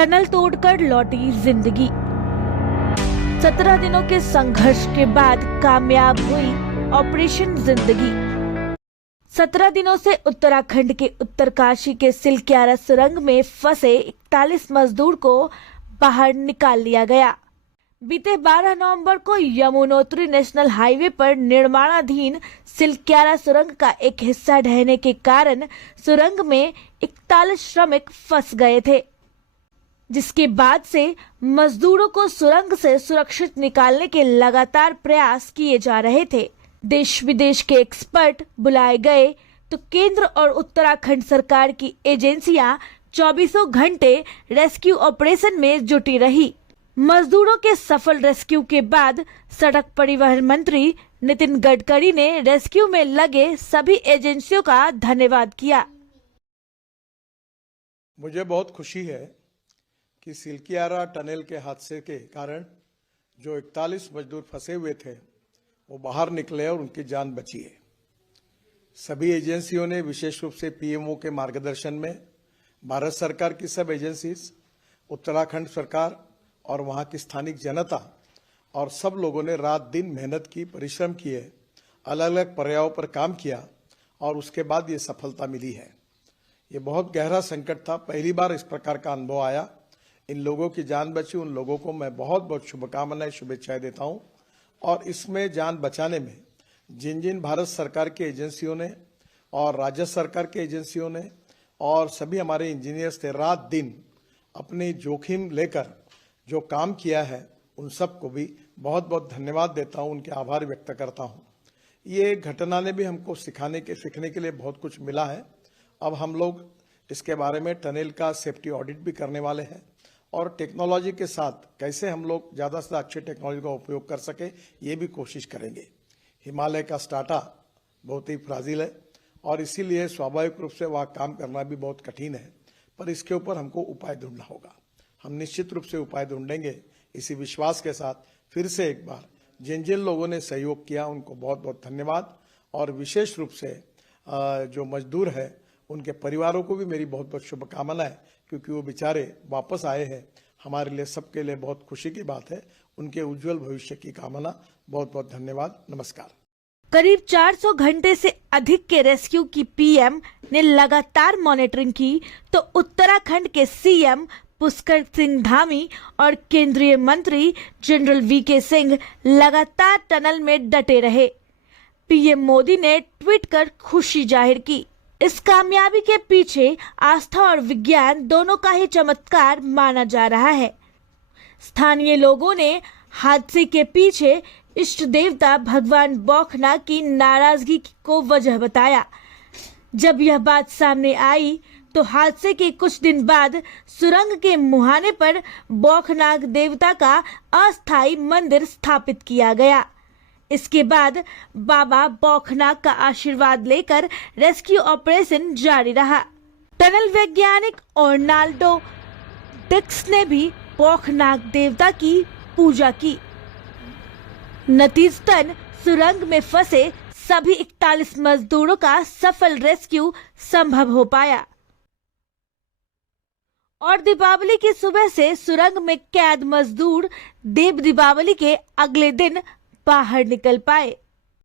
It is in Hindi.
टनल तोड़कर लौटी जिंदगी। 17 दिनों के संघर्ष के बाद कामयाब हुई ऑपरेशन जिंदगी। 17 दिनों से उत्तराखंड के उत्तरकाशी के सिलक्यारा सुरंग में फंसे 41 मजदूर को बाहर निकाल लिया गया। बीते 12 नवंबर को यमुनोत्री नेशनल हाईवे पर निर्माणाधीन सिलक्यारा सुरंग का एक हिस्सा ढहने के कारण सुरंग में 41 श्रमिक फंस गए थे, जिसके बाद से मजदूरों को सुरंग से सुरक्षित निकालने के लगातार प्रयास किए जा रहे थे। देश विदेश के एक्सपर्ट बुलाए गए तो केंद्र और उत्तराखंड सरकार की एजेंसियां 24 घंटे रेस्क्यू ऑपरेशन में जुटी रही। मजदूरों के सफल रेस्क्यू के बाद सड़क परिवहन मंत्री नितिन गडकरी ने रेस्क्यू में लगे सभी एजेंसियों का धन्यवाद किया। मुझे बहुत खुशी है कि सिलक्यारा टनल के हादसे के कारण जो 41 मजदूर फंसे हुए थे वो बाहर निकले और उनकी जान बची है। सभी एजेंसियों ने विशेष रूप से पीएमओ के मार्गदर्शन में भारत सरकार की सब एजेंसीज, उत्तराखंड सरकार और वहाँ की स्थानिक जनता और सब लोगों ने रात दिन मेहनत की, परिश्रम किए, अलग अलग पर्यायों पर काम किया और उसके बाद ये सफलता मिली है। ये बहुत गहरा संकट था, पहली बार इस प्रकार का अनुभव आया। इन लोगों की जान बची, उन लोगों को मैं बहुत बहुत शुभकामनाएं, शुभेच्छाएं देता हूं। और इसमें जान बचाने में जिन जिन भारत सरकार की एजेंसियों ने और राज्य सरकार की एजेंसियों ने और सभी हमारे इंजीनियर्स थे, रात दिन अपनी जोखिम लेकर जो काम किया है, उन सबको भी बहुत बहुत धन्यवाद देता हूं, उनके आभार व्यक्त करता हूं। ये घटना ने भी हमको सीखने के लिए बहुत कुछ मिला है। अब हम लोग इसके बारे में टनल का सेफ्टी ऑडिट भी करने वाले हैं और टेक्नोलॉजी के साथ कैसे हम लोग ज़्यादा से अच्छी टेक्नोलॉजी का उपयोग कर सके, ये भी कोशिश करेंगे। हिमालय का स्टाटा बहुत ही फ्राजिल है और इसीलिए स्वाभाविक रूप से वहाँ काम करना भी बहुत कठिन है, पर इसके ऊपर हमको उपाय ढूंढना होगा। हम निश्चित रूप से उपाय ढूंढेंगे। इसी विश्वास के साथ फिर से एक बार जिन जिन लोगों ने सहयोग किया उनको बहुत बहुत धन्यवाद और विशेष रूप से जो मजदूर है उनके परिवारों को भी मेरी बहुत बहुत शुभकामनाएं, क्योंकि वो बेचारे वापस आए हैं। हमारे लिए, सबके लिए बहुत खुशी की बात है। उनके उज्जवल भविष्य की कामना। बहुत बहुत धन्यवाद। नमस्कार। करीब 400 घंटे से अधिक के रेस्क्यू की पीएम ने लगातार मॉनिटरिंग की तो उत्तराखंड के सीएम पुष्कर सिंह धामी और केंद्रीय मंत्री जनरल वीके सिंह लगातार टनल में डटे रहे। पीएम मोदी ने ट्वीट कर खुशी जाहिर की। इस कामयाबी के पीछे आस्था और विज्ञान दोनों का ही चमत्कार माना जा रहा है। स्थानीय लोगों ने हादसे के पीछे इष्ट देवता भगवान बौखनाग की नाराजगी को वजह बताया। जब यह बात सामने आई तो हादसे के कुछ दिन बाद सुरंग के मुहाने पर बौखनाग देवता का अस्थायी मंदिर स्थापित किया गया। इसके बाद बाबा बौखनाग का आशीर्वाद लेकर रेस्क्यू ऑपरेशन जारी रहा। टनल वैज्ञानिक ऑर्नाल्डो डिक्स ने भी बौखनाग देवता की पूजा की। नतीजतन सुरंग में फंसे सभी 41 मजदूरों का सफल रेस्क्यू संभव हो पाया और दीपावली की सुबह से सुरंग में कैद मजदूर देव दीपावली के अगले दिन बाहर निकल पाए।